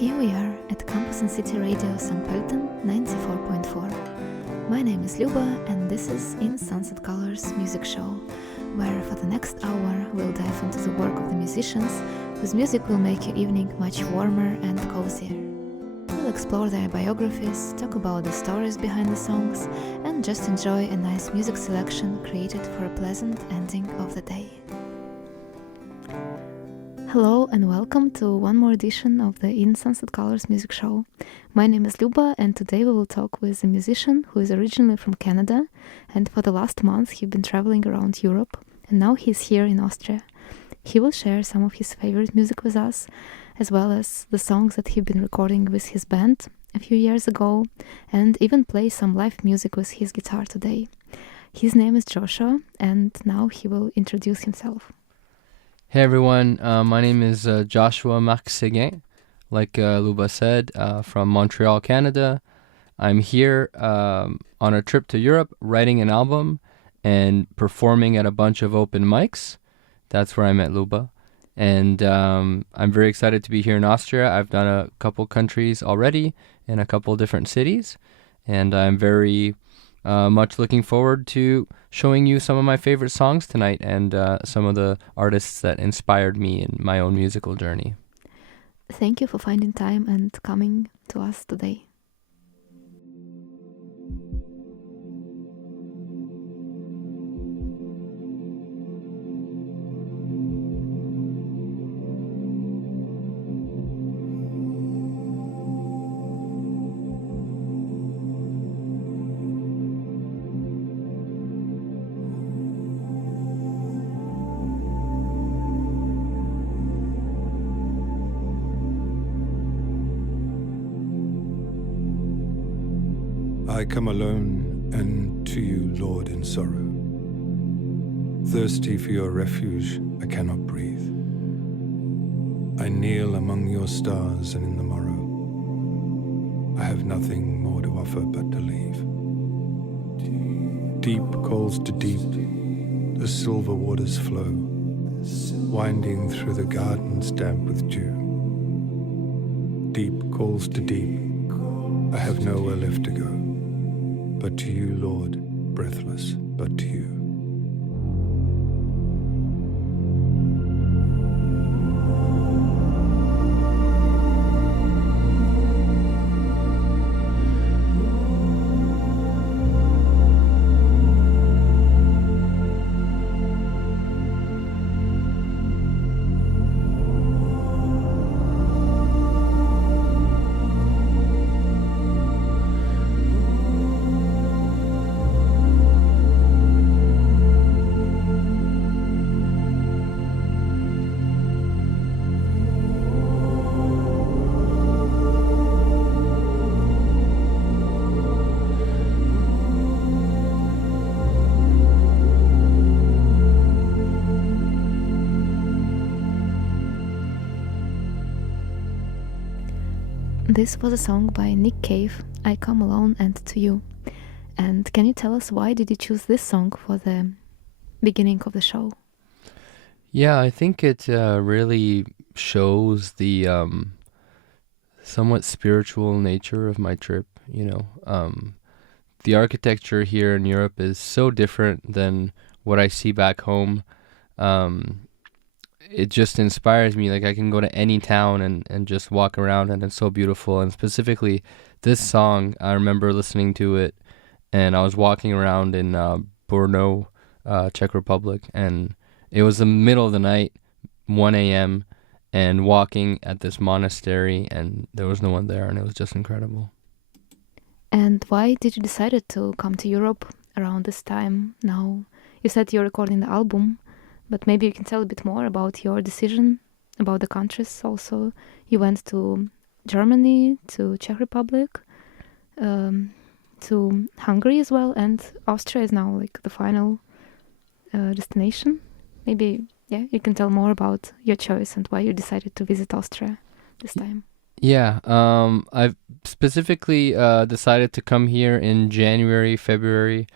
Here we are at Campus and City Radio St. Pölten 94.4. My name is Luba and this is In Sunset Colors Music Show, where for the next hour we'll dive into the work of the musicians whose music will make your evening much warmer and cozier. We'll explore their biographies, talk about the stories behind the songs, and just enjoy a nice music selection created for a pleasant ending of the day. Hello and welcome to one more edition of the In Sunset Colors Music Show. My name is Luba and today we will talk with a musician who is originally from Canada, and for the last month he's been traveling around Europe and now he's here in Austria. He will share some of his favorite music with us, as well as the songs that he's been recording with his band a few years ago, and even play some live music with his guitar today. His name is Joshua and now he will introduce himself. Hey everyone, my name is Joshua Marc-Séguin, like Luba said, from Montreal, Canada. I'm here on a trip to Europe, writing an album and performing at a bunch of open mics. That's where I met Luba. And I'm very excited to be here in Austria. I've done a couple countries already in a couple different cities, and I'm very much looking forward to showing you some of my favorite songs tonight and some of the artists that inspired me in my own musical journey. Thank you for finding time and coming to us today. I come alone and to you, Lord, in sorrow. Thirsty for your refuge, I cannot breathe. I kneel among your stars and in the morrow. I have nothing more to offer but to leave. Deep calls to deep, the silver waters flow, winding through the gardens damp with dew. Deep calls to deep, I have nowhere left to go. But to you, Lord, breathless, but to you. This was a song by Nick Cave, I Come Alone and To You. And can you tell us why did you choose this song for the beginning of the show? Yeah, I think it really shows the somewhat spiritual nature of my trip, The architecture here in Europe is so different than what I see back home. It just inspires me. Like I can go to any town and just walk around and it's so beautiful. And specifically this song, I remember listening to it and I was walking around in Brno, Czech Republic, and it was the middle of the night, 1 a.m., and walking at this monastery and there was no one there and it was just incredible. And why did you decide to come to Europe around this time now? You said you're recording the album, but maybe you can tell a bit more about your decision, about the countries also. You went to Germany, to Czech Republic, to Hungary as well, and Austria is now like the final destination. Maybe, you can tell more about your choice and why you decided to visit Austria this time. Yeah, I've specifically decided to come here in January, February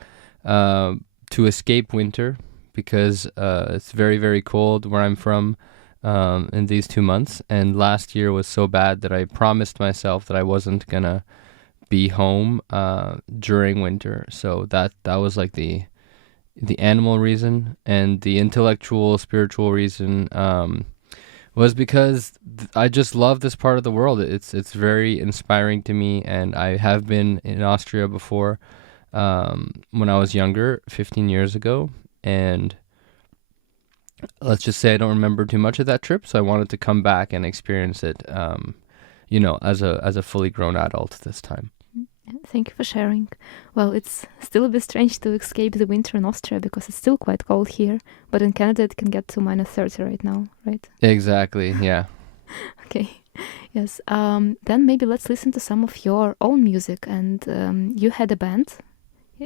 to escape winter because it's very, very cold where I'm from. in these 2 months, and last year was so bad that I promised myself that I wasn't gonna be home during winter. So that was like the animal reason, and the intellectual, spiritual reason was because I just love this part of the world. It's very inspiring to me, and I have been in Austria before when I was younger, 15 years ago, and let's just say I don't remember too much of that trip, so I wanted to come back and experience it, as a fully grown adult this time. Yeah, thank you for sharing. Well, it's still a bit strange to escape the winter in Austria because it's still quite cold here, but in Canada it can get to -30 right now, right? Exactly, yeah. Okay. Yes. Then maybe let's listen to some of your own music. And you had a band,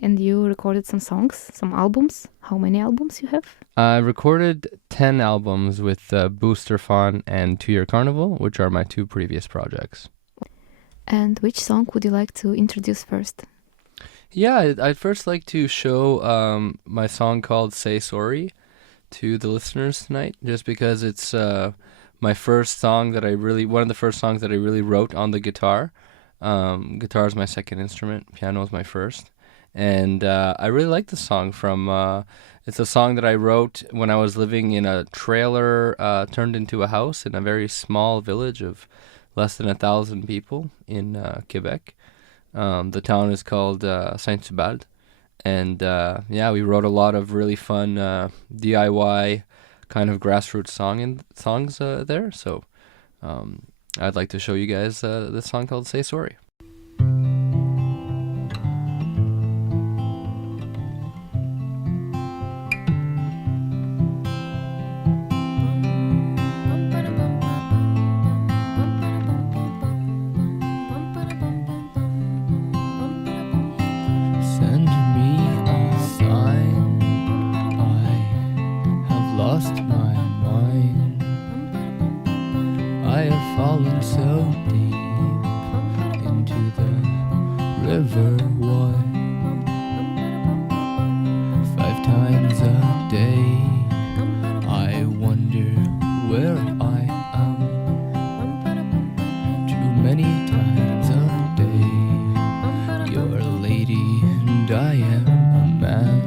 and you recorded some songs, some albums. How many albums you have? I recorded 10 albums with Booster Fun and 2 Year Carnival, which are my 2 previous projects. And which song would you like to introduce first? Yeah, I'd first like to show my song called Say Sorry to the listeners tonight, just because it's my first song that one of the first songs that I really wrote on the guitar. Guitar is my second instrument, piano is my first. And I really like the song it's a song that I wrote when I was living in a trailer turned into a house in a very small village of less than 1,000 people in Quebec. The town is called Saint-Tubald. And we wrote a lot of really fun DIY kind of grassroots songs there. So I'd like to show you guys this song called Say Sorry. Lost my mind. I have fallen so deep into the river wide. 5 times a day I wonder where I am. Too many times a day you're a lady and I am a man.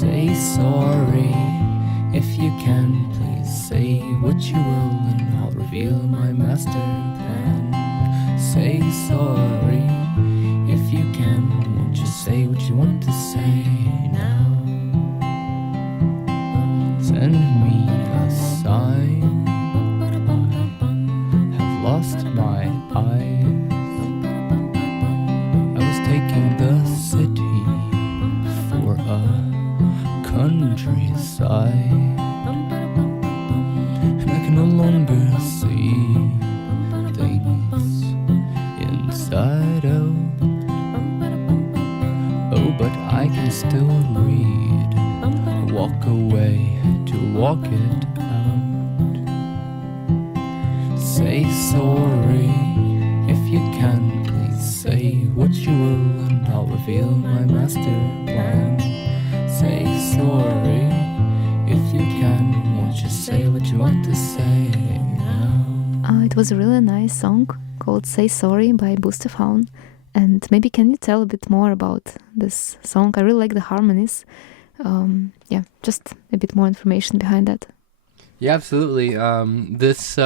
Say sorry if you can, please say what you will and I'll reveal my master plan. Say sorry if you can, won't you say what you want to say now? Send me a sign, I have lost my eyes. I was taking the city for a countryside, and I can no longer see things inside out. Oh, but I can still read, walk away to walk it out. Say sorry if you can, please say what you will and I'll reveal my master plan. Say sorry if you can, won't you say what you want to say now? It was a really nice song called Say Sorry by Booster Faun. And maybe can you tell a bit more about this song? I really like the harmonies. Just a bit more information behind that. Yeah, absolutely. This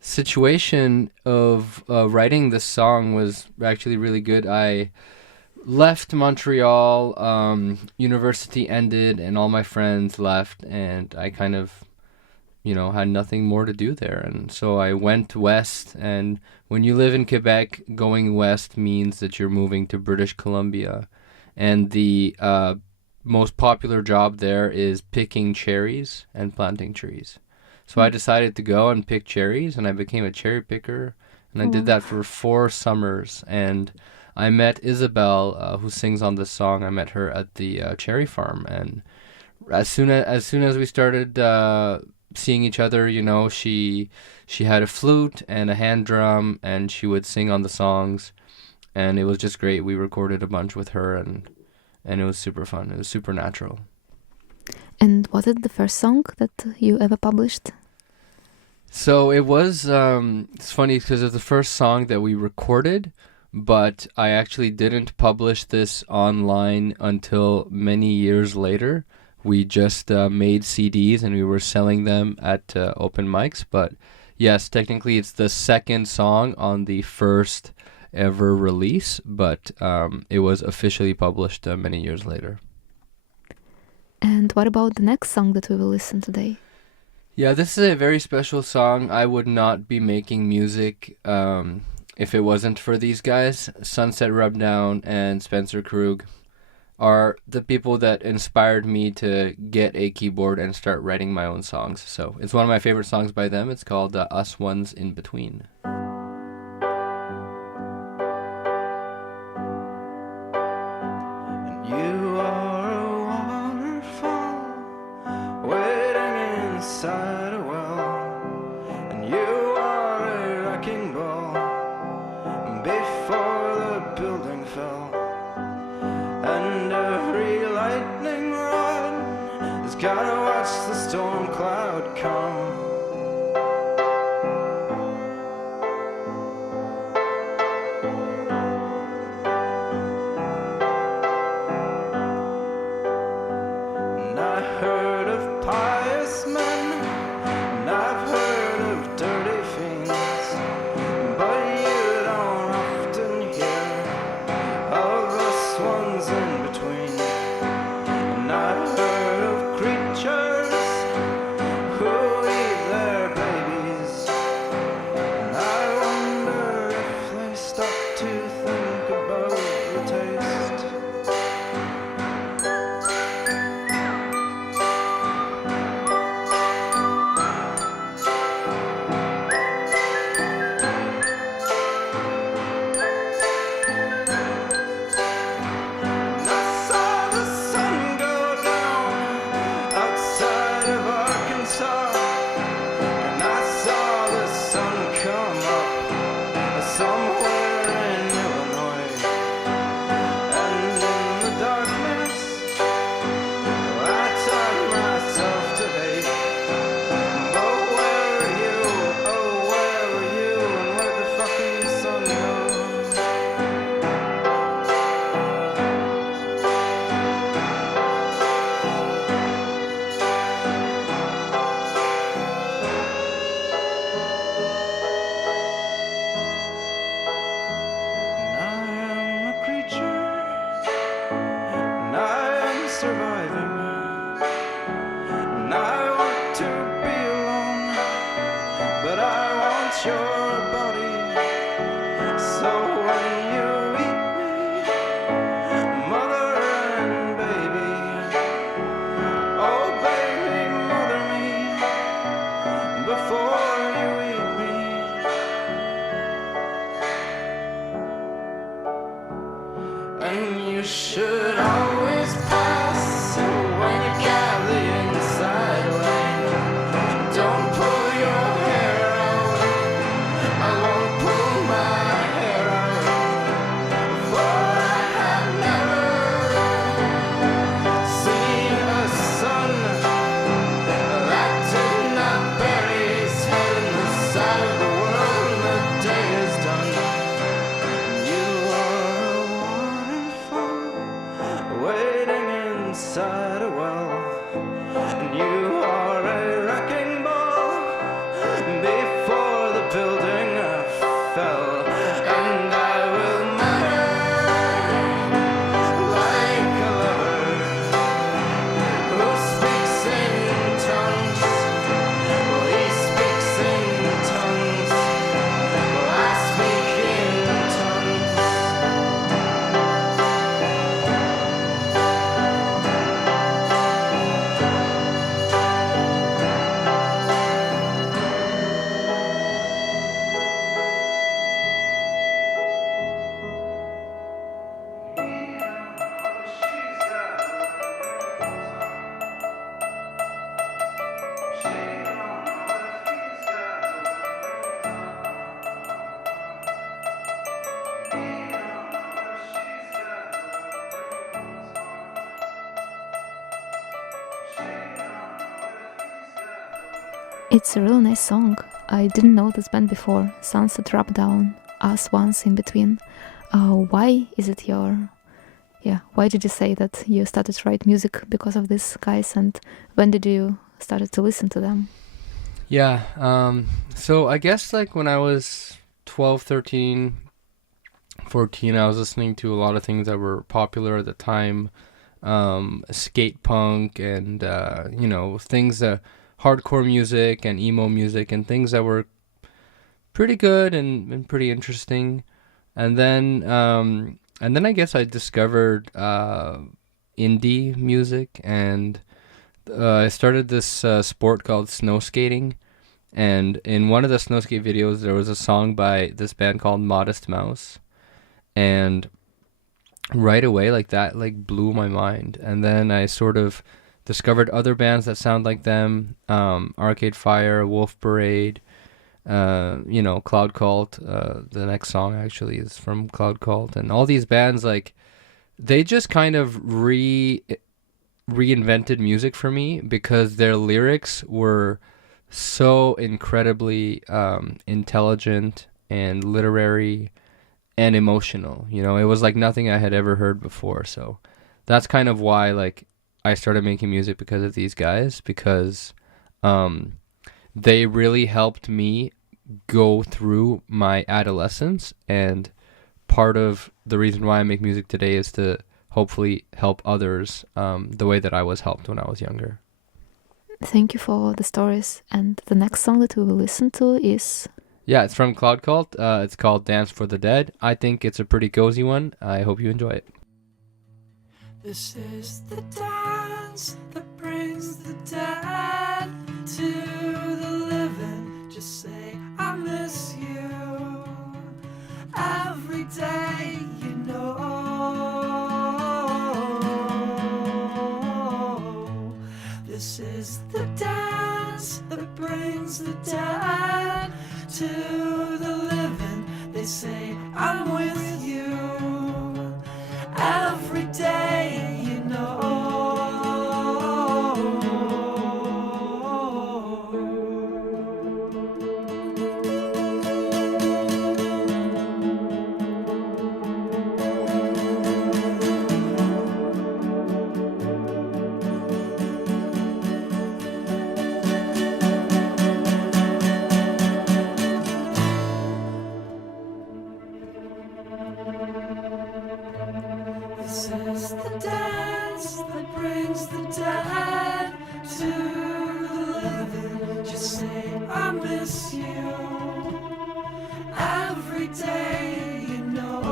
situation of writing this song was actually really good. I left Montreal, university ended, and all my friends left, and I kind of, had nothing more to do there. And so I went west, and when you live in Quebec, going west means that you're moving to British Columbia. And the most popular job there is picking cherries and planting trees. So I decided to go and pick cherries, and I became a cherry picker, and I did that for 4 summers. And I met Isabel, who sings on this song. I met her at the cherry farm, and as soon as we started seeing each other, she had a flute and a hand drum, and she would sing on the songs, and it was just great. We recorded a bunch with her, and it was super fun. It was super natural. And was it the first song that you ever published? So it was, it's funny because it's the first song that we recorded, but I actually didn't publish this online until many years later. We just made CDs and we were selling them at open mics. But yes, technically it's the second song on the first ever release, but it was officially published many years later. And what about the next song that we will listen today? Yeah, this is a very special song. I would not be making music if it wasn't for these guys. Sunset Rubdown and Spencer Krug are the people that inspired me to get a keyboard and start writing my own songs. So it's one of my favorite songs by them. It's called Us Ones in Between. You are a waterfall waiting inside a well, and you are a wrecking ball before the building fell, and every lightning rod has gotta watch the storm cloud come. And I heard of pious men, and I've heard of dirty fiends, but you don't often hear of us ones in between. And I've heard of creatures who eat their babies, and I wonder if they stop to think about the taste. And I saw the sun go down outside of Arkansas, and I saw the sun come up somewhere in Illinois. And in the darkness, I taught myself to hate. But where were you? Oh, where were you? And where'd the fucking sun go? And I am a creature, and I am surviving, and I want to be alone, but I want your body. So when you eat me, mother and baby, oh baby, mother me before you eat me. And you should always pass when you got the inside lane. Don't pull your hair out, I won't pull my hair out, for I have never seen a son that did not bury his head in the side of the world when the day is done. You are a waterfall waiting inside a well, and you are a wrecking ball before the building fell. And I will mutter like a lover who speaks in tongues. Well, he speaks in tongues. Well, I speak in tongues. It's a really nice song. I didn't know this band before. Sunset Drop Down, Us Once in Between. Why is it your... Yeah, why did you say that you started to write music because of these guys, and when did you started to listen to them? Yeah, so I guess like when I was 12, 13, 14, I was listening to a lot of things that were popular at the time, skate punk and, things that hardcore music and emo music and things that were pretty good and pretty interesting. And then I guess I discovered indie music, and I started this sport called snow skating. And in one of the snow skate videos, there was a song by this band called Modest Mouse. And right away, like that, like blew my mind. And then I sort of discovered other bands that sound like them, Arcade Fire, Wolf Parade, Cloud Cult. The next song actually is from Cloud Cult, and all these bands, like, they just kind of reinvented music for me because their lyrics were so incredibly intelligent and literary and emotional. It was like nothing I had ever heard before. So that's kind of why, like, I started making music because of these guys, because they really helped me go through my adolescence, and part of the reason why I make music today is to hopefully help others the way that I was helped when I was younger. Thank you for the stories. And the next song that we will listen to is... Yeah, it's from Cloud Cult. It's called Dance for the Dead. I think it's a pretty cozy one. I hope you enjoy it. This is the dance that brings the dead to the living. Just say, I miss you every day, you know. This is the dance that brings the dead to the living. They say, I'm with you every day, you know. This is the dance that brings the dead to the living. Just say, I miss you every day, you know.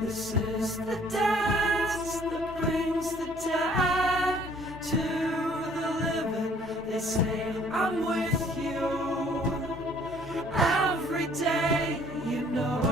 This is the dance that brings the dead to the living. They say, I'm with you every day, you know.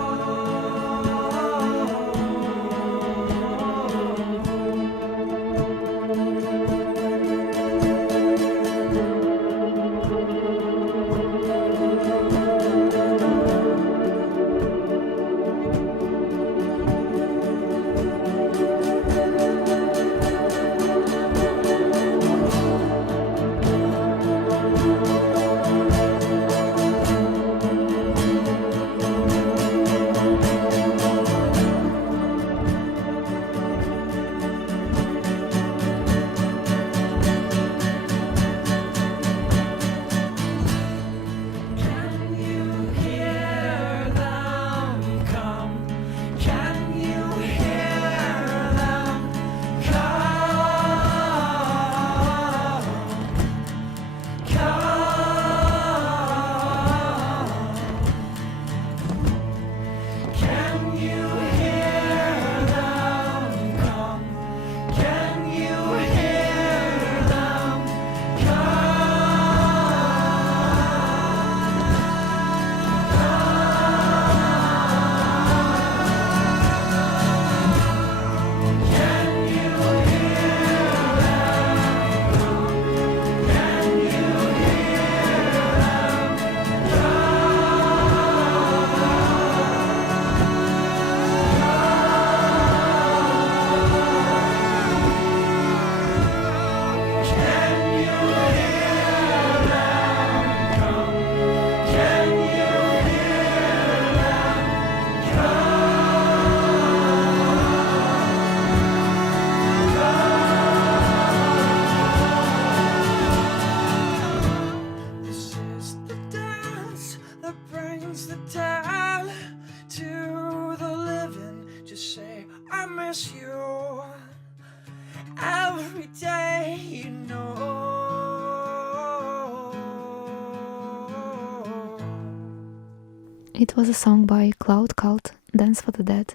It was a song by Cloud called Dance for the Dead.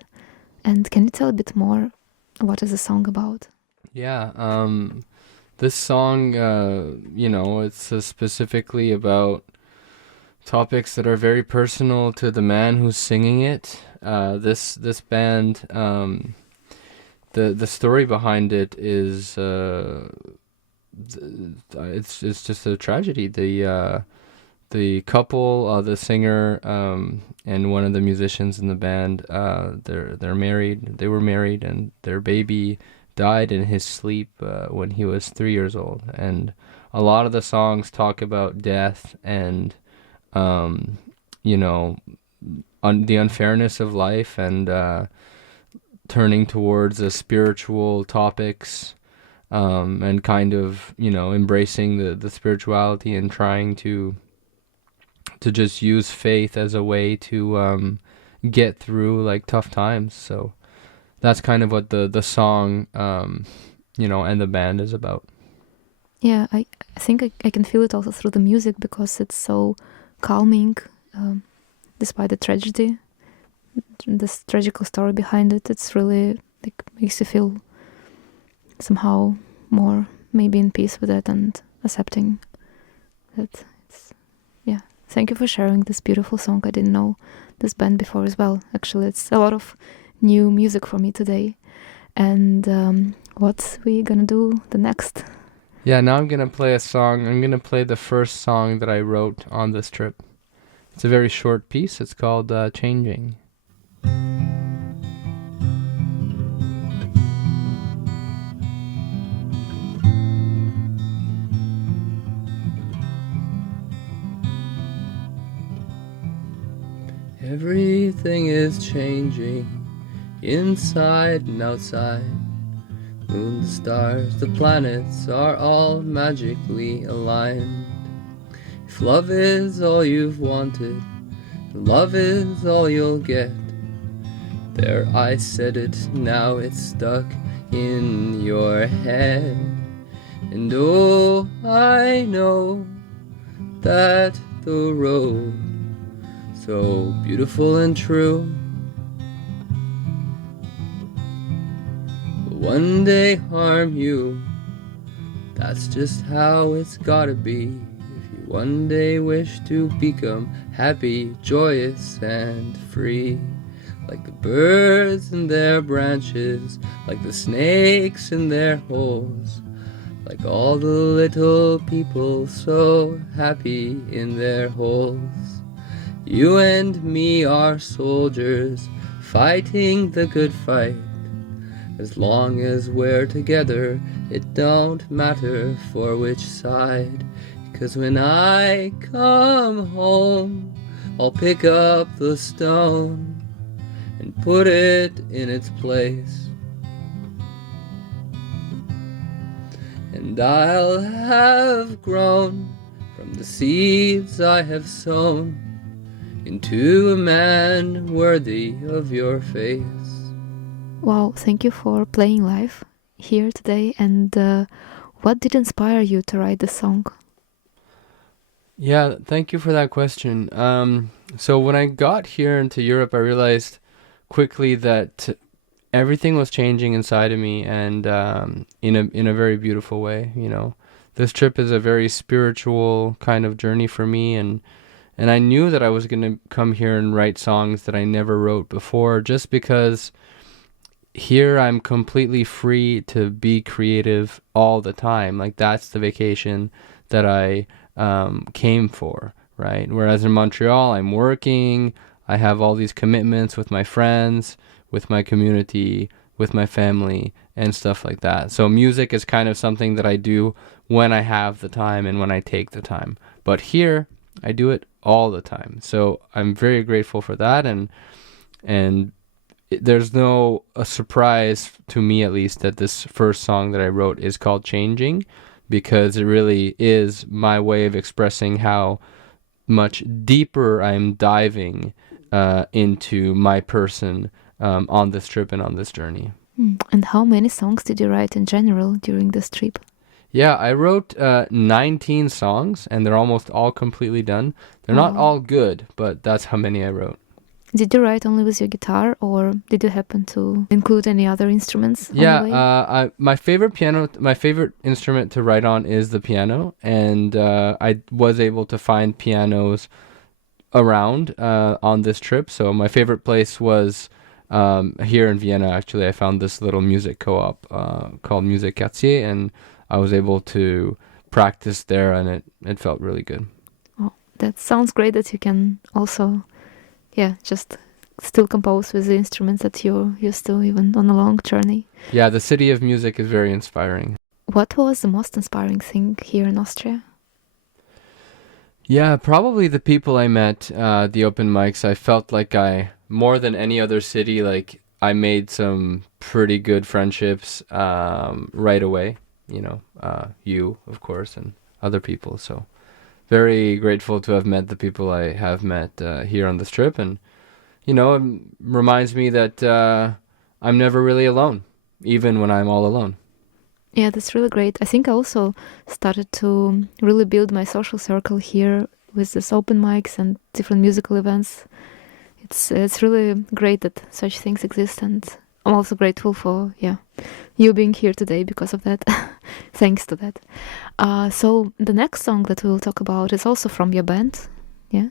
And can you tell a bit more what is the song about? Yeah, this song, it's specifically about topics that are very personal to the man who's singing it. This band, the story behind it is it's just a tragedy. The couple, the singer, and one of the musicians in the band, they're married. They were married, and their baby died in his sleep when he was 3 years old. And a lot of the songs talk about death and, the unfairness of life and turning towards the spiritual topics, and kind of, embracing the spirituality and trying to just use faith as a way to get through like tough times. So that's kind of what the song, and the band is about. Yeah, I think I can feel it also through the music because it's so calming, despite the tragedy, this tragical story behind it. It's really like makes you feel somehow more maybe in peace with it and accepting that it's, yeah. Thank you for sharing this beautiful song. I didn't know this band before as well. Actually, it's a lot of new music for me today. And what we gonna do the next? Yeah, now I'm gonna play a song. I'm gonna play the first song that I wrote on this trip. It's a very short piece. It's called Changing. Everything is changing, inside and outside. Moon, the stars, the planets are all magically aligned. If love is all you've wanted, love is all you'll get. There, I said it, now it's stuck in your head. And oh, I know that the road, so beautiful and true, will one day harm you. That's just how it's gotta be. If you one day wish to become happy, joyous, and free, like the birds in their branches, like the snakes in their holes, like all the little people so happy in their holes. You and me are soldiers fighting the good fight. As long as we're together, it don't matter for which side. 'Cause when I come home, I'll pick up the stone and put it in its place. And I'll have grown from the seeds I have sown into a man worthy of your face. Wow, thank you for playing live here today. And what did inspire you to write this song? Yeah, thank you for that question. So when I got here into Europe, I realized quickly that everything was changing inside of me, and in a very beautiful way. This trip is a very spiritual kind of journey for me, and I knew that I was going to come here and write songs that I never wrote before, just because here I'm completely free to be creative all the time. Like, that's the vacation that I came for, right? Whereas in Montreal, I'm working, I have all these commitments with my friends, with my community, with my family, and stuff like that. So music is kind of something that I do when I have the time and when I take the time. But here, I do it all the time. So I'm very grateful for that, and there's no a surprise to me, at least, that this first song that I wrote is called Changing, because it really is my way of expressing how much deeper I'm diving into my person on this trip and on this journey. And how many songs did you write in general during this trip? Yeah, I wrote 19 songs, and they're almost all completely done. They're not Wow. all good, but that's how many I wrote. Did you write only with your guitar, or did you happen to include any other instruments on the Yeah, way? my favorite instrument to write on is the piano, and I was able to find pianos around on this trip. So my favorite place was here in Vienna. Actually, I found this little music co-op called Music Quartier, and I was able to practice there, and it felt really good. Oh, that sounds great that you can also, yeah, just still compose with the instruments that you're used to, even on a long journey. Yeah, the city of music is very inspiring. What was the most inspiring thing here in Austria? Yeah, probably the people I met, the open mics. I felt like more than any other city, like I made some pretty good friendships right away. You, of course, and other people. So very grateful to have met the people I have met here on this trip. And, it reminds me that I'm never really alone, even when I'm all alone. Yeah, that's really great. I think I also started to really build my social circle here with this open mics and different musical events. It's really great that such things exist, and I'm also grateful for you being here today because of that. Thanks to that. So the next song that we will talk about is also from your band. Yeah.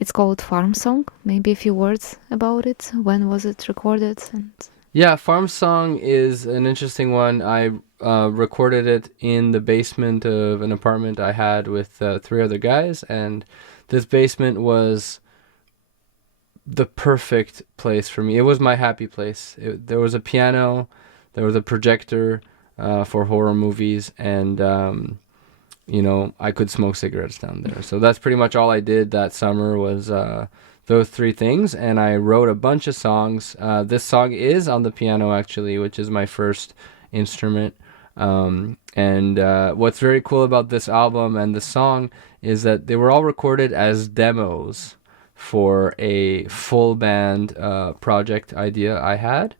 It's called Farm Song. Maybe a few words about it. When was it recorded? And Yeah, Farm Song is an interesting one. I recorded it in the basement of an apartment I had with 3 other guys, and this basement was the perfect place for me. It was my happy place. There was a piano, there was a projector for horror movies, and I could smoke cigarettes down there. So that's pretty much all I did that summer was those 3 things, and I wrote a bunch of songs. This song is on the piano, actually, which is my first instrument. And what's very cool about this album and the song is that they were all recorded as demos for a full band project idea I had.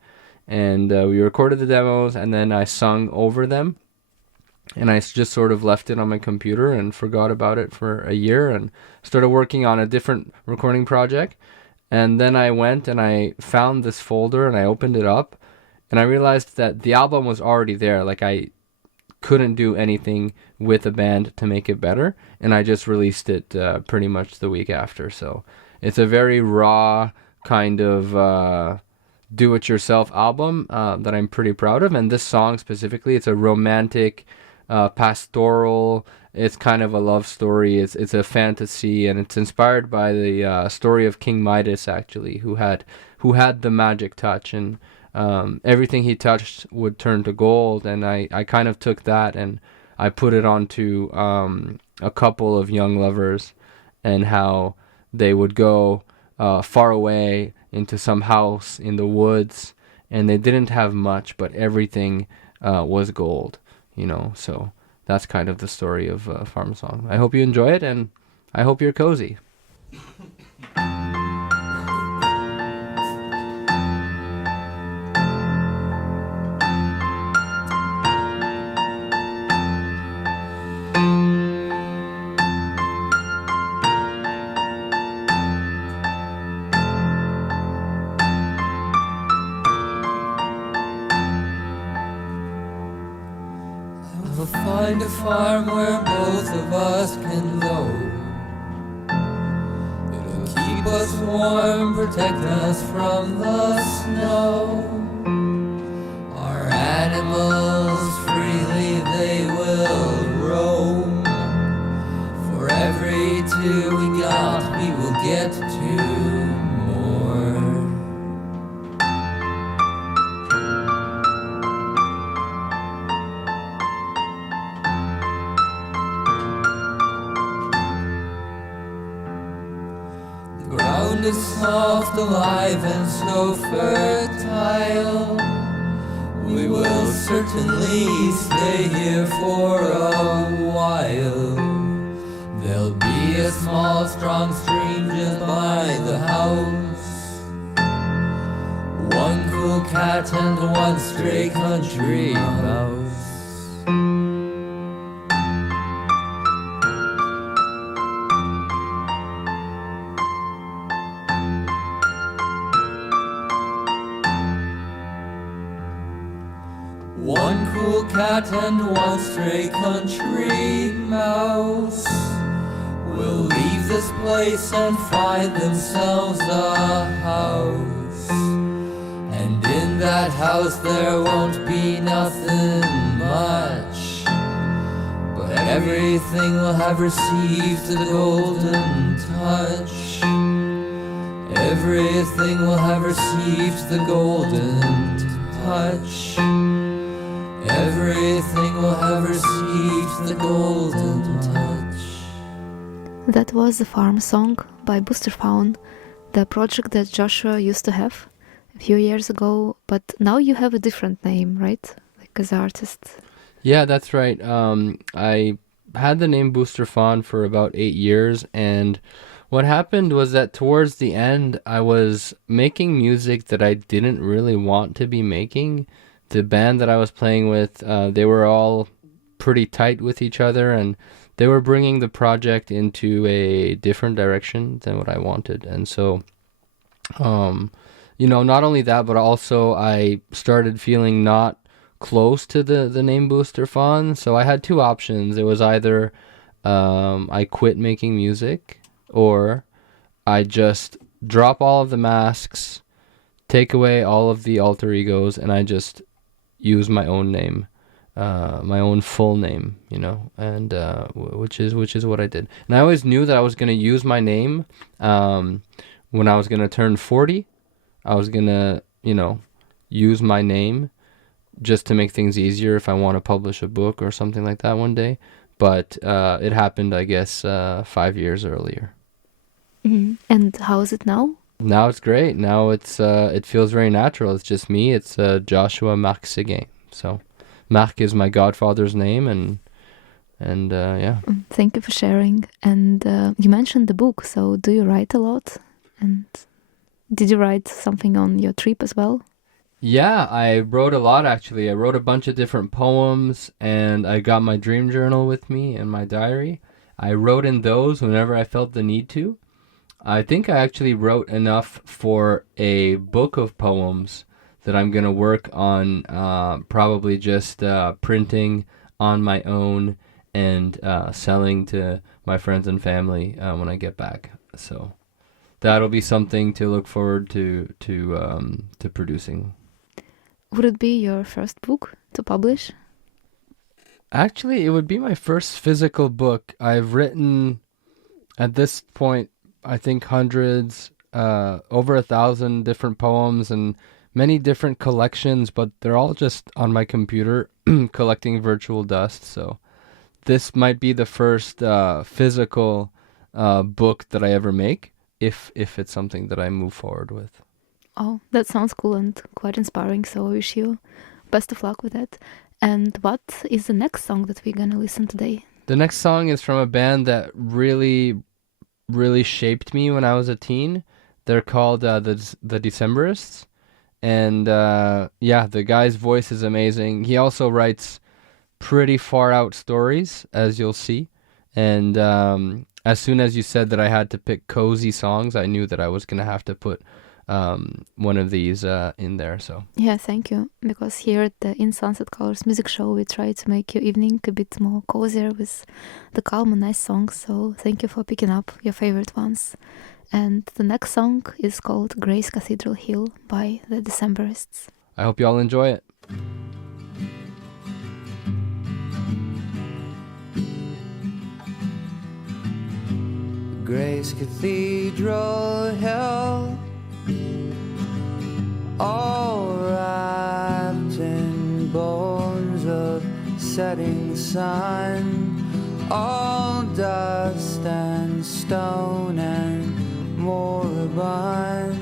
And we recorded the demos, and then I sung over them. And I just sort of left it on my computer and forgot about it for a year and started working on a different recording project. And then I went and I found this folder and I opened it up and I realized that the album was already there. Like I couldn't do anything with the band to make it better. And I just released it pretty much the week after. So it's a very raw kind of do-it-yourself album that I'm pretty proud of. And this song specifically, it's a romantic pastoral. It's kind of a love story. It's a fantasy, and it's inspired by the story of King Midas, actually, who had the magic touch, and everything he touched would turn to gold. And I kind of took that and I put it onto a couple of young lovers, and how they would go far away into some house in the woods, and they didn't have much, but everything was gold. So that's kind of the story of Farm Song. I hope you enjoy it, and I hope you're cozy. We'll find a farm where both of us can go. It'll keep us warm, protect us from the snow. Our animals freely they will roam. For every 2 we got, we will get 2 more. The ground is soft, alive, and so fertile. We will certainly stay here for a while. There'll be a small, strong stream just by the house. 1 cool cat and 1 stray country mouse. feral cat and one stray country mouse will leave this place and find themselves a house. And in that house there won't be nothing much, but everything will have received the golden touch. Everything will have received the golden touch. Everything will have received the golden touch. That was the Farm Song by Booster Faun, the project that Joshua used to have a few years ago, but now you have a different name, right? Like as artist. Yeah, that's right. I had the name Booster Fawn for about 8 years, and what happened was that towards the end, I was making music that I didn't really want to be making. The band that I was playing with, they were all pretty tight with each other, and they were bringing the project into a different direction than what I wanted. And so, not only that, but also I started feeling not close to the name Booster Fawn. So I had two options. It was either I quit making music, or I just drop all of the masks, take away all of the alter egos, and I just use my own name, my own full name, and which is what I did. And I always knew that I was going to use my name when I was going to turn 40. I was going to, use my name just to make things easier if I want to publish a book or something like that one day. But it happened, I guess, 5 years earlier. Mm-hmm. And how is it now? Now it's great. Now it feels very natural. It's just me. It's Joshua Marc Seguin. So Marc is my godfather's name, and yeah. Thank you for sharing. And you mentioned the book. So do you write a lot? And did you write something on your trip as well? Yeah, I wrote a lot actually. I wrote a bunch of different poems, and I got my dream journal with me and my diary. I wrote in those whenever I felt the need to. I think I actually wrote enough for a book of poems that I'm going to work on, probably just printing on my own and selling to my friends and family when I get back. So that'll be something to look forward to producing. Would it be your first book to publish? Actually, it would be my first physical book. I've written, at this point, I think hundreds, over 1,000 different poems and many different collections, but they're all just on my computer collecting virtual dust. So this might be the first physical book that I ever make, if it's something that I move forward with. Oh, that sounds cool and quite inspiring. So I wish you best of luck with that. And what is the next song that we're gonna listen today? The next song is from a band that really shaped me when I was a teen. They're called the Decemberists, and the guy's voice is amazing. He also writes pretty far out stories, as you'll see. And as soon as you said that I had to pick cozy songs, I knew that I was gonna have to put one of these in there. So Yeah, thank you. Because here at the In Sunset Colors music show, we try to make your evening a bit more cozier with the calm and nice songs. So thank you for picking up your favorite ones. And the next song is called Grace Cathedral Hill by the Decemberists. I hope you all enjoy it. Grace Cathedral Hill, all wrapped in bones of setting sun, all dust and stone and moribund.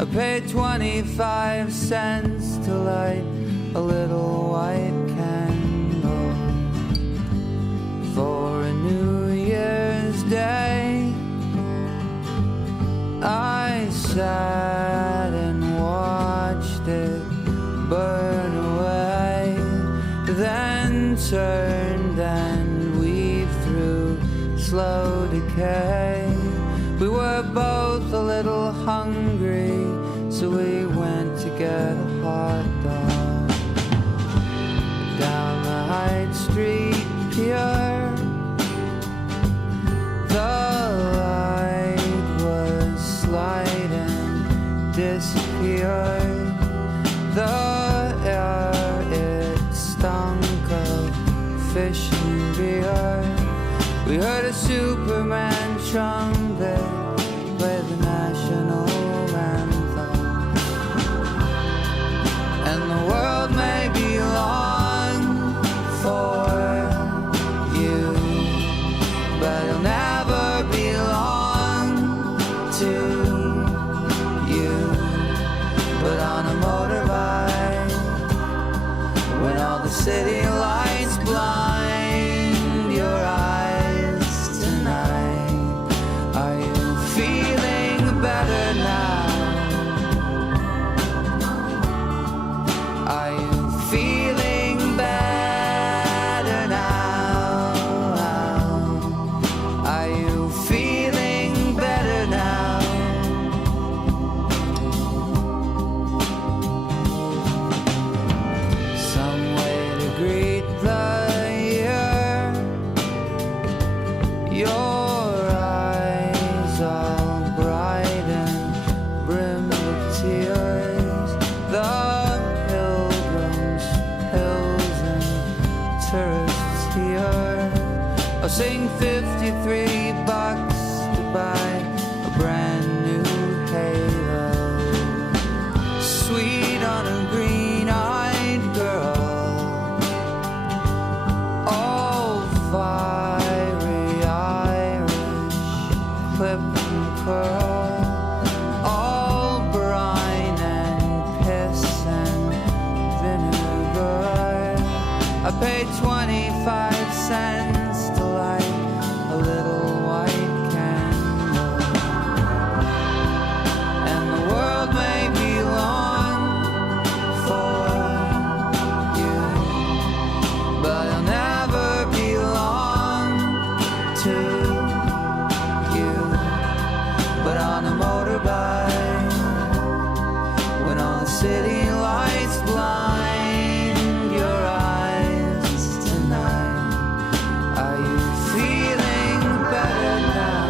I paid 25 cents to light a little white candle for a New Year's Day. I sat and watched it burn away, then turned and weaved through slow decay. We were both a little hungry, so we went to get a hot dog down earth. The air, it stunk of fish and beer. We heard a Superman trumpet play the national anthem. And the world may be long for you, but it'll never belong to you. But on a motorbike, when all the city lights blind your eyes tonight, are you feeling better now? Are you feeling better now? Are you feeling better now? Some way to greet the year. Your eyes all bright and brim with tears. The pilgrims, hills and tourists here. I'll sing 53 bucks to buy a brand new halo. Sweet on a green-eyed girl. Oh, fiery Irish, clip and curl. All brine and piss and vinegar. I paid 25 cents to light a little white candle. And the world may be long for you, but it'll never belong to you. But on a motorbike, when all the city lights blind your eyes tonight, are you feeling better now?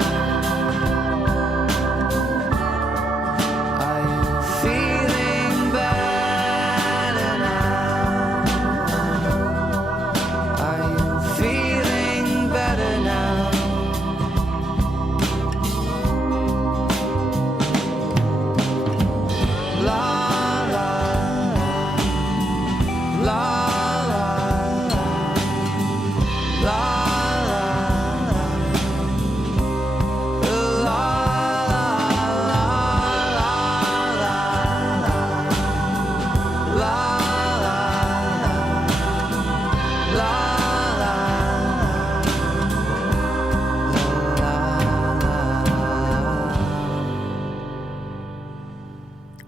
Are you feeling better now? Are you feeling better now? La la la la la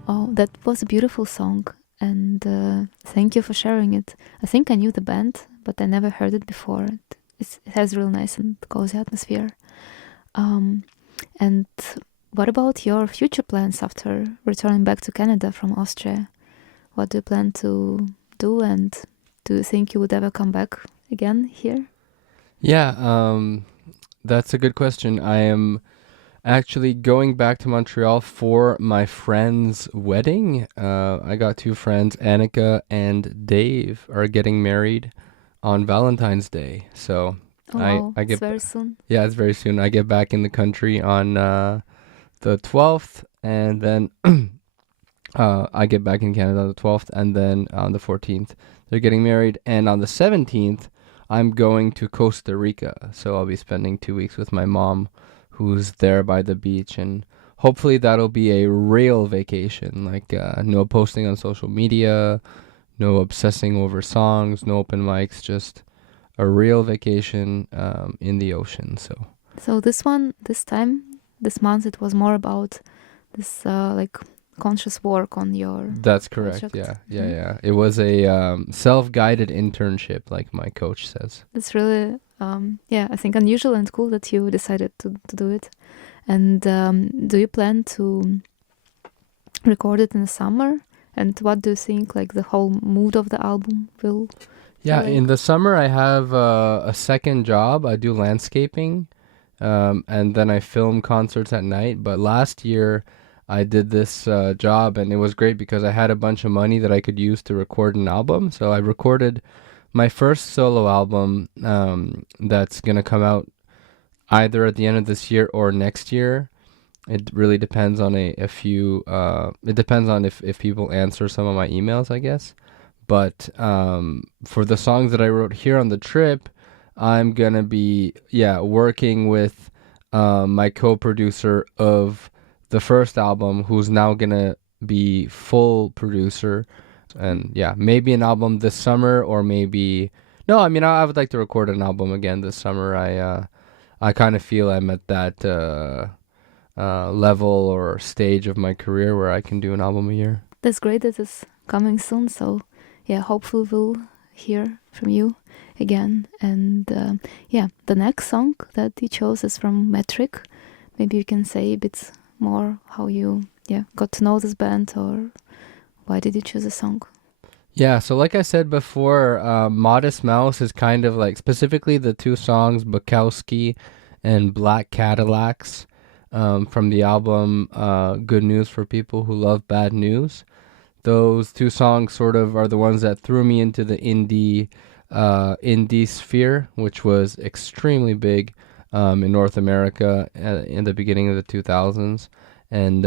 Oh, that was a beautiful song, and thank you for sharing it. I think I knew the band, but I never heard it before. It has a real nice and cozy atmosphere. And what about your future plans after returning back to Canada from Austria? What do you plan to do, and do you think you would ever come back again here? Yeah, that's a good question. I am actually going back to Montreal for my friend's wedding. I got two friends, Annika and Dave, are getting married on Valentine's Day. So Oh, I wow, it's get very soon. yeah, it's very soon. I get back in the country on the 12th, and then I get back in Canada on the 12th, and then on the 14th they're getting married, and on the 17th I'm going to Costa Rica. So I'll be spending 2 weeks with my mom, who's there by the beach, and hopefully that'll be a real vacation. Like no posting on social media, no obsessing over songs, no open mics, just a real vacation in the ocean. So this month, it was more about this like conscious work on your That's correct. project. Yeah. It was a self-guided internship, like my coach says. It's really, I think unusual and cool that you decided to do it. And do you plan to record it in the summer? And what do you think, like, the whole mood of the album will? Yeah, like? in the summer I have a second job. I do landscaping, and then I film concerts at night. But last year I did this job, and it was great because I had a bunch of money that I could use to record an album. So I recorded my first solo album that's going to come out either at the end of this year or next year. It really depends on a few, it depends on if people answer some of my emails, I guess. But for the songs that I wrote here on the trip, I'm going to be, working with my co-producer of the first album, who's now going to be full producer. And yeah, maybe an album this summer, or maybe, no, I mean, I would like to record an album again this summer. I kind of feel I'm at that level or stage of my career where I can do an album a year. That's great that it's coming soon. So yeah, hopefully we'll hear from you again. And the next song that you chose is from Metric. Maybe you can say a bit more how you got to know this band, or why did you choose a song? Yeah, so like I said before, Modest Mouse is kind of like, specifically the two songs, Bukowski and Black Cadillacs, from the album Good News for People Who Love Bad News. Those two songs sort of are the ones that threw me into the indie sphere, which was extremely big in North America in the beginning of the 2000s. And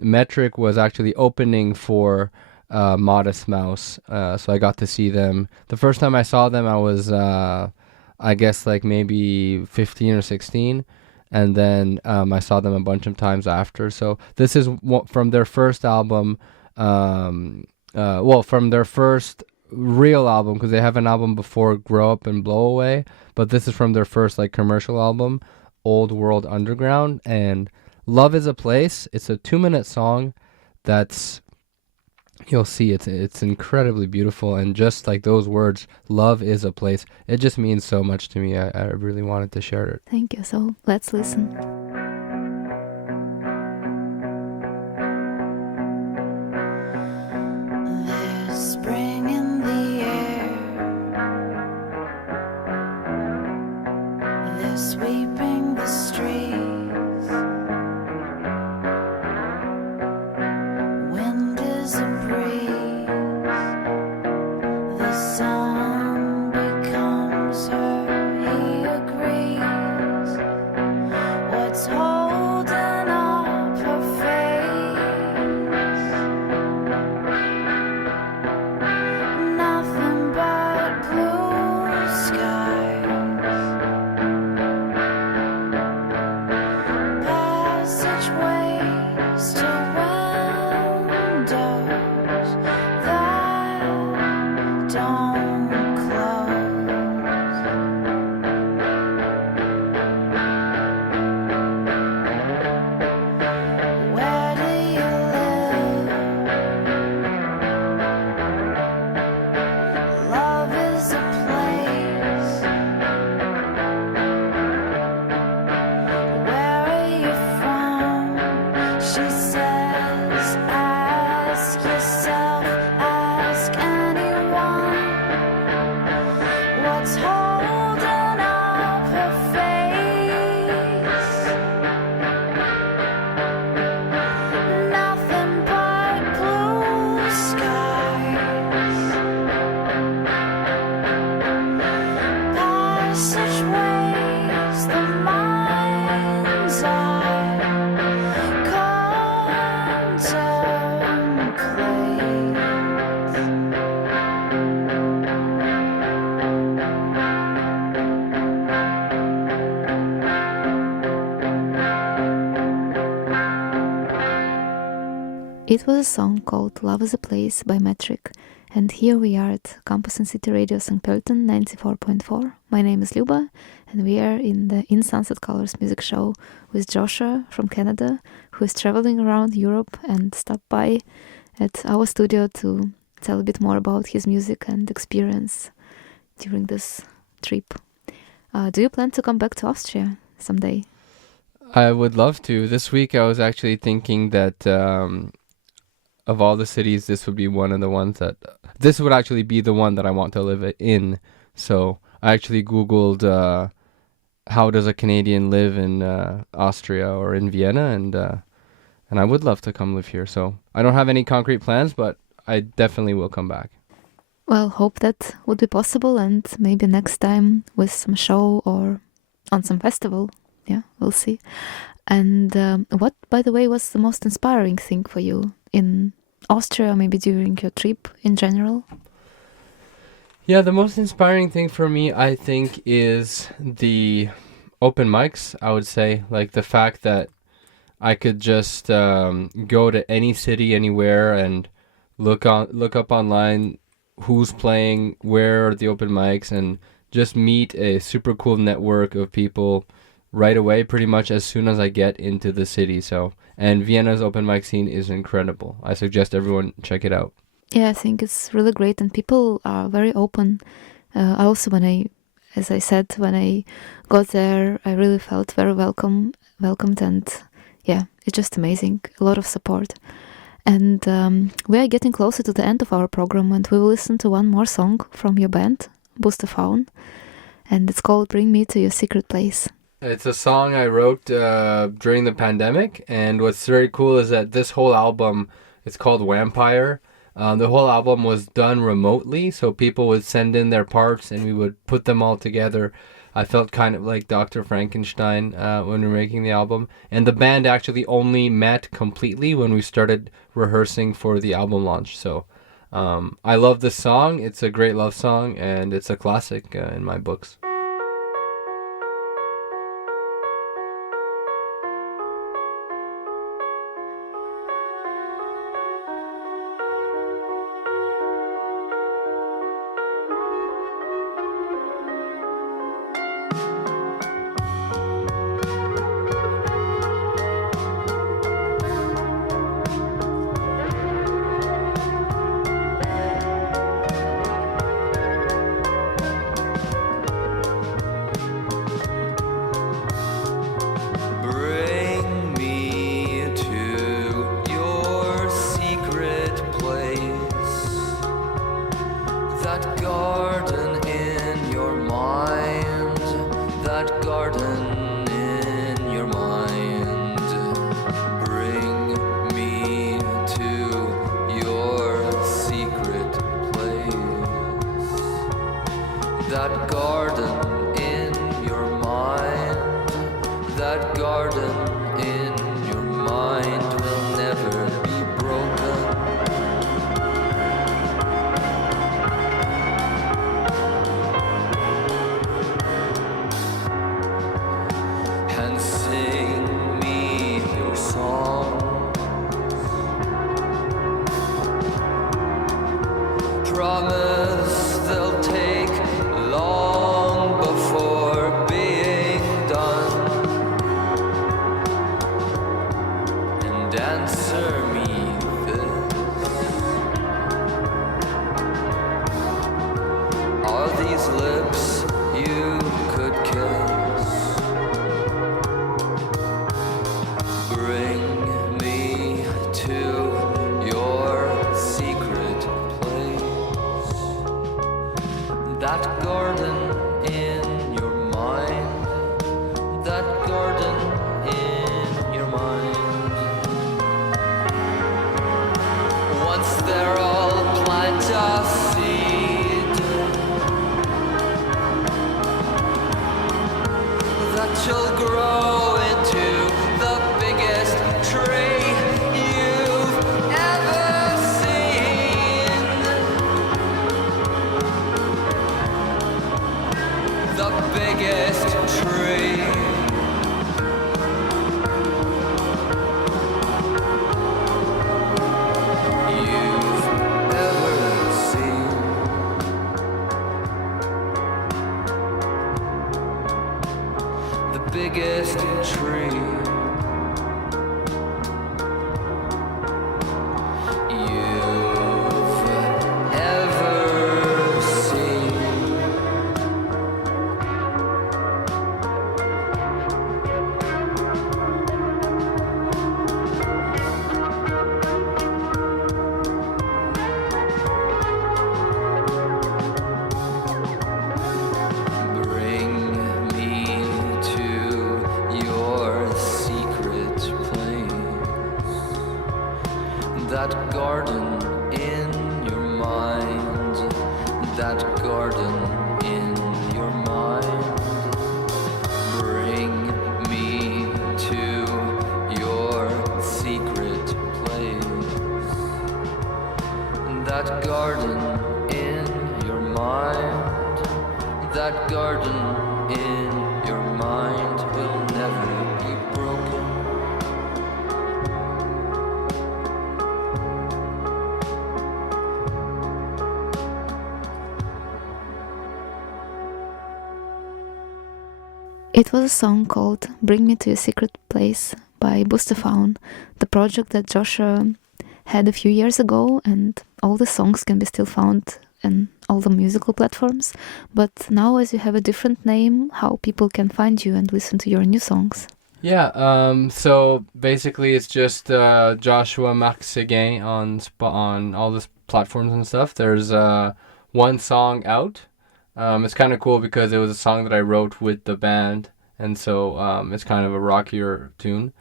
Metric was actually opening for Modest Mouse, so I got to see them. The first time I saw them, I was, I guess, like maybe 15 or 16, and then I saw them a bunch of times after. So this is from their first album, from their first real album, because they have an album before Grow Up and Blow Away, but this is from their first like commercial album, Old World Underground. And Love is a Place, it's a 2-minute song that's, you'll see, it's incredibly beautiful, and just like those words, love is a place, it just means so much to me. I really wanted to share it. Thank you. So let's listen. There's spring in the air. They're sweeping the streets. Wind is a breeze. The sun becomes her. He agrees. What's holding up her face? Nothing but blue skies. Passageways to windows that don't close. Where do you live? Love is a place. Where are you from? She says, ask yourself, ask anyone. What's holding up her face? Nothing but blue skies. Passageways, the mind's eye contemplates. It was a song called Love is a Place by Metric, and here we are at Campus and City Radio St. Pölten 94.4. My name is Luba, and we are in the In Sunset Colors music show with Joshua from Canada, who is traveling around Europe and stopped by at our studio to tell a bit more about his music and experience during this trip. Do you plan to come back to Austria someday? I would love to. This week I was actually thinking that of all the cities, this would be one of the ones that, this would actually be the one that I want to live in. So I actually Googled how does a Canadian live in Austria or in Vienna, and And I would love to come live here. So I don't have any concrete plans, but I definitely will come back. Well, hope that would be possible, and maybe next time with some show or on some festival. Yeah, we'll see. And what, by the way, was the most inspiring thing for you in Austria, maybe during your trip in general? Yeah, the most inspiring thing for me, I think, is the open mics, I would say. Like the fact that I could just go to any city, anywhere, and look up online who's playing, where are the open mics, and just meet a super cool network of people right away, pretty much as soon as I get into the city. So, and Vienna's open mic scene is incredible. I suggest everyone check it out. Yeah, I think it's really great, and people are very open. I also, as I said, when I got there, I really felt very welcomed, and yeah, it's just amazing. A lot of support. And we are getting closer to the end of our program, and we will listen to one more song from your band, Busterfaun, and it's called Bring Me to Your Secret Place. It's a song I wrote during the pandemic, and what's very cool is that this whole album, it's called Vampire. The whole album was done remotely, so people would send in their parts and we would put them all together. I felt kind of like Dr. Frankenstein when we were making the album. And the band actually only met completely when we started rehearsing for the album launch. So I love this song. It's a great love song, and it's a classic in my books. Bring me to your secret place, that garden in your mind, that garden in your mind. Bring me to your secret place, that garden in your mind. That garden in your mind will never be broken. And sing me your song. Promise they'll take long before being done. And answer me this: are these lips you could kiss? Bring me to your secret place, that garden in your mind, that garden in your mind. Once they're all plant a seed that shall grow into the biggest that garden in your mind, that garden in your mind. Bring me to your secret place, that garden in your mind, that garden in your mind will never be broken. It was a song called Bring Me to Your Secret Place by Bustafaun, the project that Joshua had a few years ago, and all the songs can be still found in all the musical platforms. But now, as you have a different name, how people can find you and listen to your new songs? Yeah, so basically it's just Joshua Marc-Séguin on all the platforms and stuff. There's one song out. It's kind of cool because it was a song that I wrote with the band, and so it's kind of a rockier tune.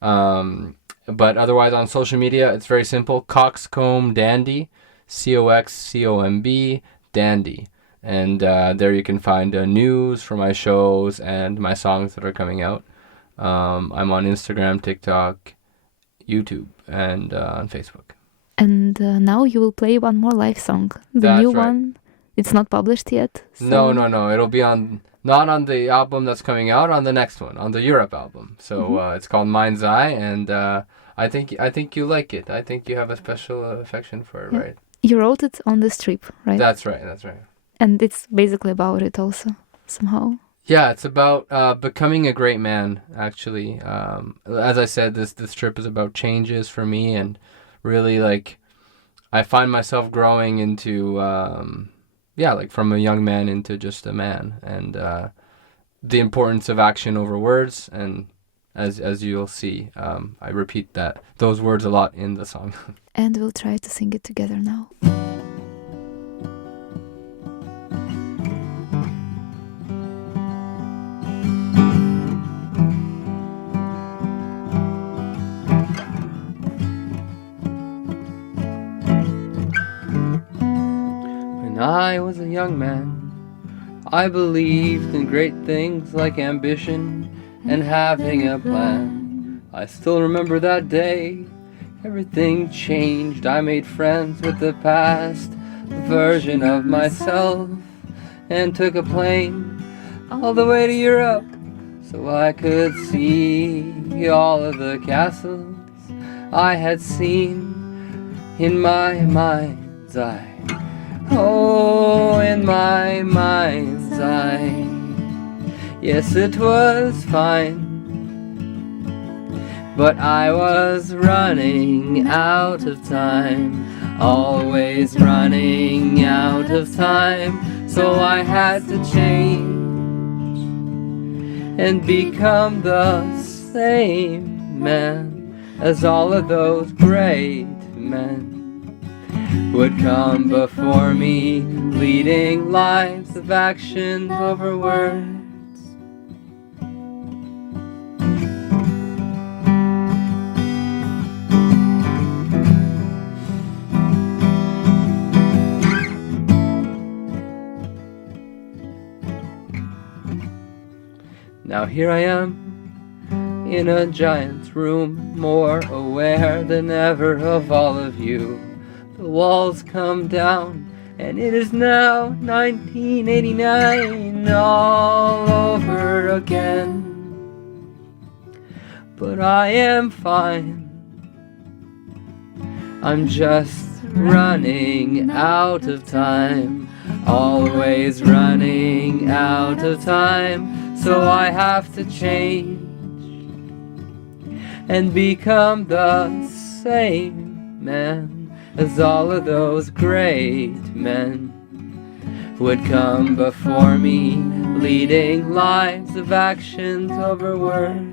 But otherwise on social media, it's very simple. Coxcomb Dandy, COXCOMB Dandy. And there you can find news for my shows and my songs that are coming out. I'm on Instagram, TikTok, YouTube, and on Facebook. And now you will play one more live song. The That's new right. one, it's not published yet. No. It'll be not on the album that's coming out, on the next one, on the Europe album. So it's called Mind's Eye, and I think you like it. I think you have a special affection for it, Yeah. right? You wrote it on this trip, right? That's right. And it's basically about it also, somehow. Yeah, it's about becoming a great man, actually. As I said, this trip is about changes for me, and really, like, I find myself growing into, like from a young man into just a man, and the importance of action over words, and as you'll see, I repeat those words a lot in the song. And we'll try to sing it together now. When I was a young man, I believed in great things like ambition and having a plan. I still remember that day. Everything changed. I made friends with the past version of myself and took a plane all the way to Europe so I could see all of the castles I had seen in my mind's eye. Oh, in my mind's eye. Yes, it was fine, but I was running out of time, always running out of time. So I had to change and become the same man as all of those great men would come before me, leading lives of action over words. Now here I am in a giant's room, more aware than ever of all of you. The walls come down, and it is now 1989 all over again. But I am fine. I'm just running out of time, always running out of time. So I have to change and become the same man as all of those great men would come before me, leading lives of actions over words.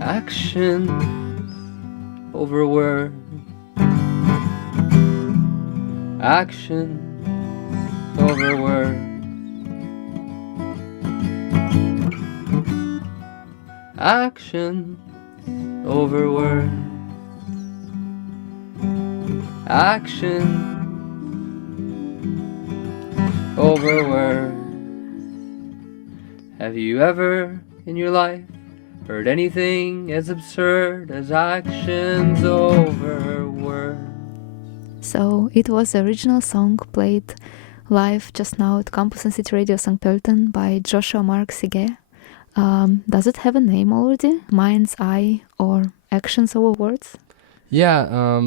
Actions over word. Action over word. Action over word. Action over word. Have you ever in your life heard anything as absurd as actions over word? So it was the original song played live just now at Campus and City Radio St. Pölten by Joshua Mark Sige. Does it have a name already? Mind's Eye or Actions Over Words? Yeah,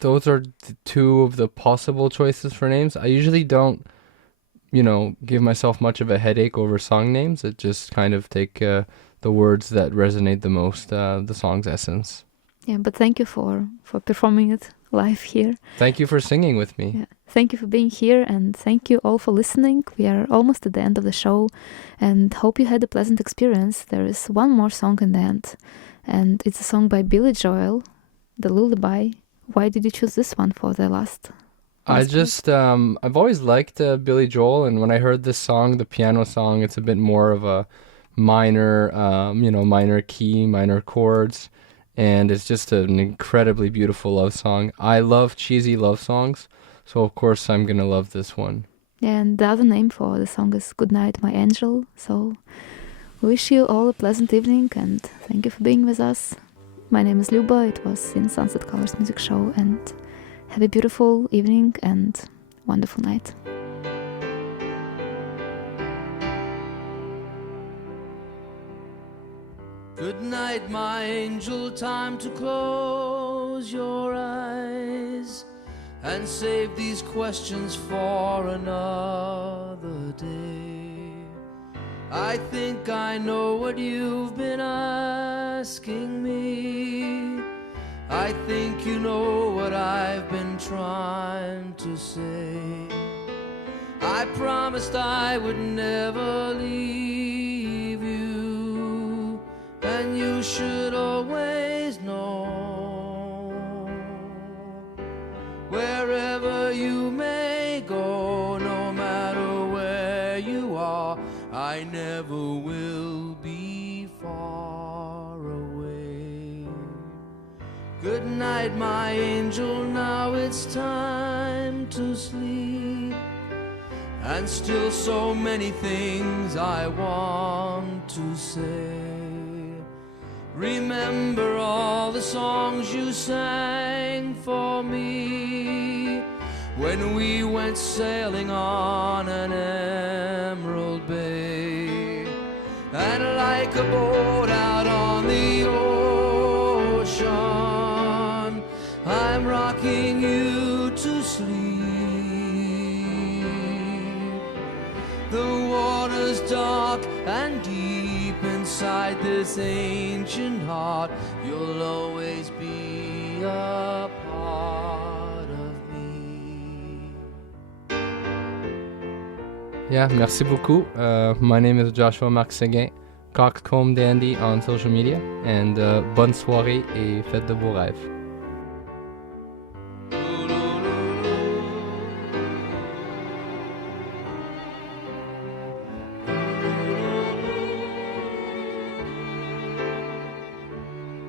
those are two of the possible choices for names. I usually don't, give myself much of a headache over song names. It just kind of take the words that resonate the most, the song's essence. Yeah, but thank you for performing it live here. Thank you for singing with me. Yeah. Thank you for being here, and thank you all for listening. We are almost at the end of the show, and hope you had a pleasant experience. There is one more song in the end, and it's a song by Billy Joel, The Lullaby. Why did you choose this one for the last I just, I've always liked Billy Joel, and when I heard this song, the piano song, it's a bit more of a minor, minor key, minor chords, and it's just an incredibly beautiful love song. I love cheesy love songs, so of course I'm gonna love this one. And the other name for the song is Goodnight, My Angel. So wish you all a pleasant evening, and thank you for being with us. My name is Luba. It was in Sunset Colors Music Show, and have a beautiful evening and wonderful night. Good night, my angel, time to close your eyes and save these questions for another day. I think I know what you've been asking me. I think you know what I've been trying to say. I promised I would never leave you, and you should always know, wherever you may go, no matter where you are, I never will be far away. Good night, my angel, now it's time to sleep, and still so many things I want to say. Remember all the songs you sang for me when we went sailing on an emerald bay, and like a boat out on the ocean, I'm rocking you to sleep. The water's dark and deep inside this ancient heart. You'll always be a part of me. Yeah, merci beaucoup. My name is Joshua Mark Seguin, Coxcomb Dandy on social media, and bonne soirée et faites de beaux rêves.